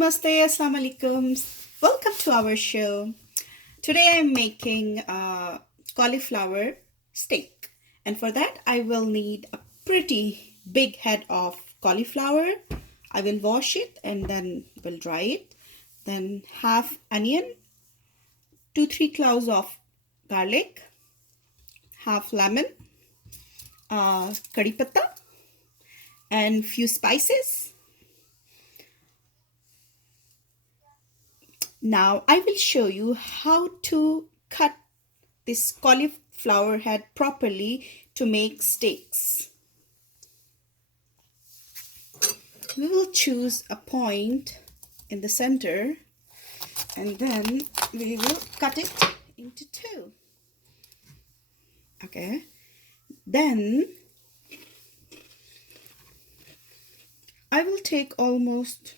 Namaste, Assalamu alaikum. Welcome to our show. Today I'm making cauliflower steak, and for that I will need a pretty big head of cauliflower. I will wash it and then will dry it. Then half onion, 2-3 cloves of garlic, half lemon, curry patta, and few spices. Now I will show you how to cut this cauliflower head properly to make steaks. We will choose a point in the center and then we will cut it into two. Okay, then I will take almost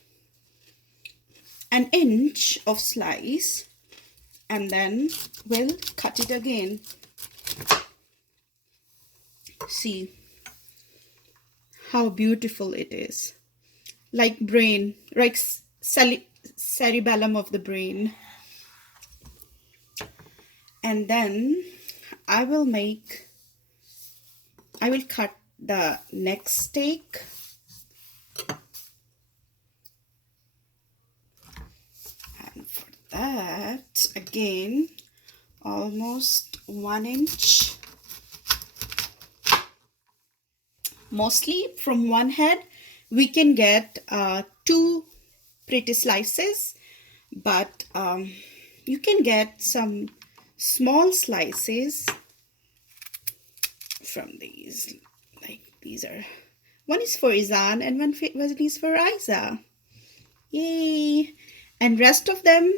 an inch of slice and then we'll cut it again. See how beautiful it is, like brain, like cerebellum of the brain. And then I will cut the next steak. That again almost 1 inch. Mostly from one head we can get two pretty slices, but you can get some small slices from these. Like these are, one is for Izan and one is for Isa. Yay! And rest of them,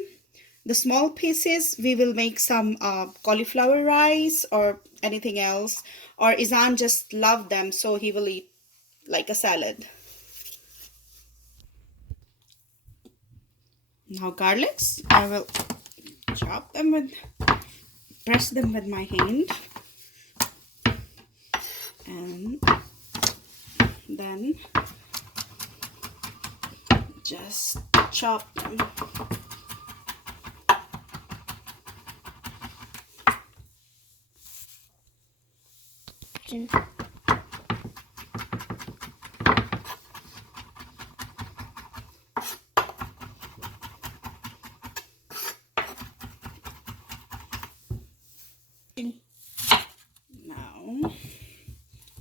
the small pieces, we will make some cauliflower rice or anything else. Or Izan just loved them, so he will eat like a salad. Now garlics, I will chop them press them with my hand. And then just chop them. Now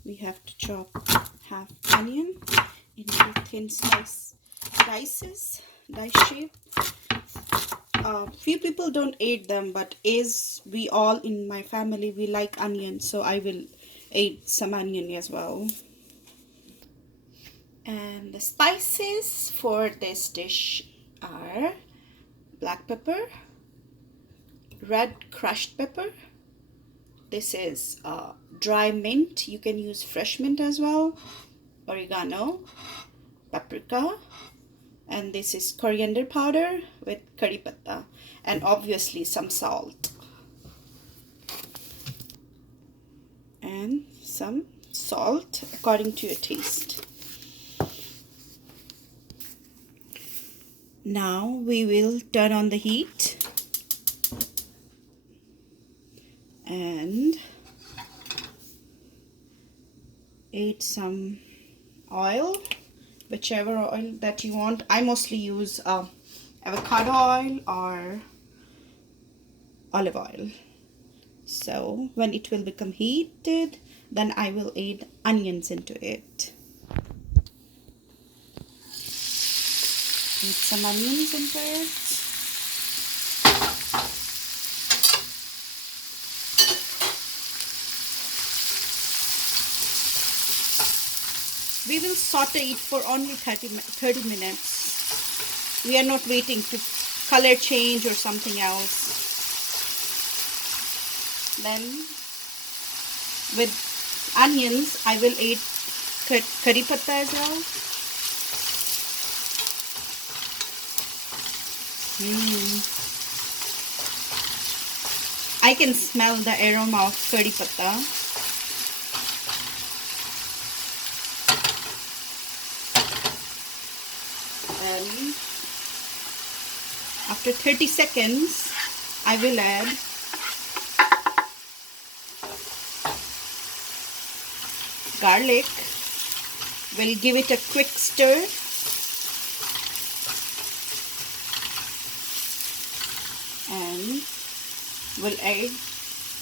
we have to chop half onion into thin dice shape. Few people don't eat them, but as we all in my family, we like onion, so I will eat some onion as well. And the spices for this dish are black pepper, red crushed pepper. This is dry mint. You can use fresh mint as well. Oregano, paprika, and this is coriander powder with curry patta, and obviously some salt and some salt according to your taste. Now we will turn on the heat and add some oil, whichever oil that you want. I mostly use avocado oil or olive oil. So when it will become heated, then I will add onions into it. Add some onions into it. We will saute it for only 30 minutes. We are not waiting to color change or something else. Then with onions, I will add curry patta as well. I can smell the aroma of curry patta. And after 30 seconds, I will add garlic. We'll give it a quick stir. And we'll add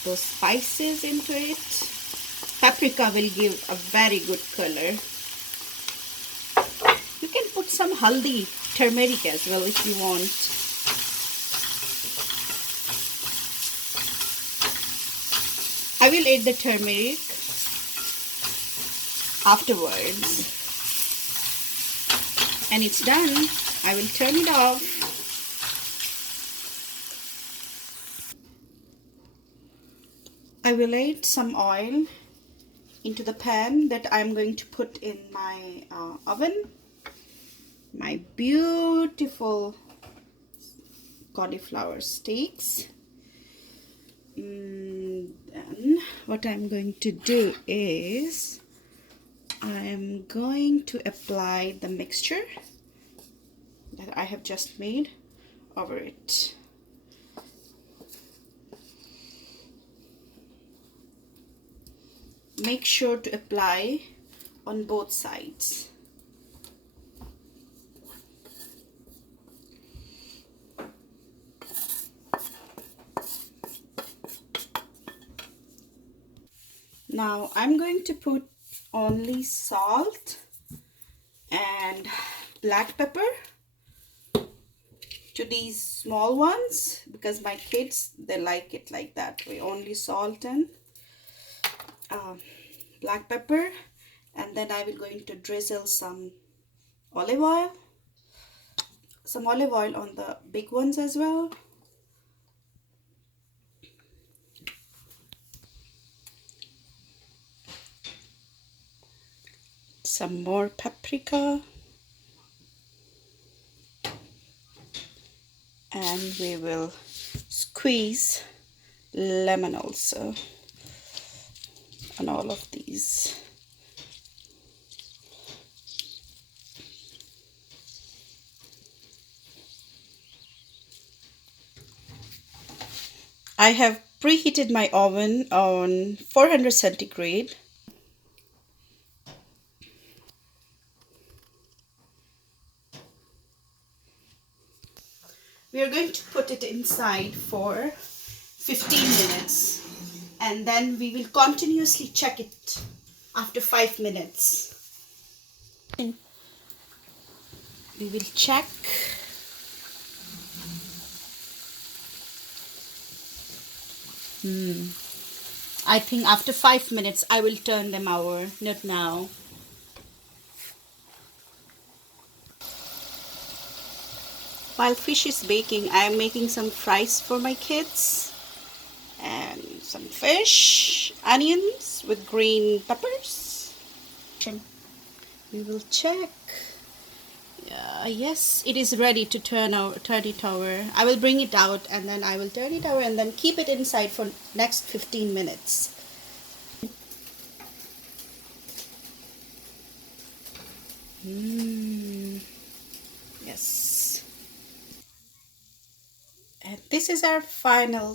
those spices into it. Paprika will give a very good color. You can put some haldi, turmeric as well if you want. I will add the turmeric afterwards. And it's done. I will turn it off. I will add some oil into the pan that I'm going to put in my oven. My beautiful cauliflower steaks. Then what I'm going to do is I'm going to apply the mixture that I have just made over it. Make sure to apply on both sides. Now I'm going to put only salt and black pepper to these small ones because my kids, they like it like that way, only salt and black pepper. And then I will going to drizzle some olive oil on the big ones as well. Some more paprika. And we will squeeze lemon also on all of these. I have preheated my oven on 400 centigrade. We are going to put it inside for 15 minutes and then we will continuously check it after 5 minutes. We will check. I think after 5 minutes I will turn them over, not now. While fish is baking, I am making some fries for my kids and some fish, onions with green peppers. We will check. Yes, it is ready to turn it over. I will bring it out and then I will turn it over and then keep it inside for next 15 minutes. Yes. And this is our final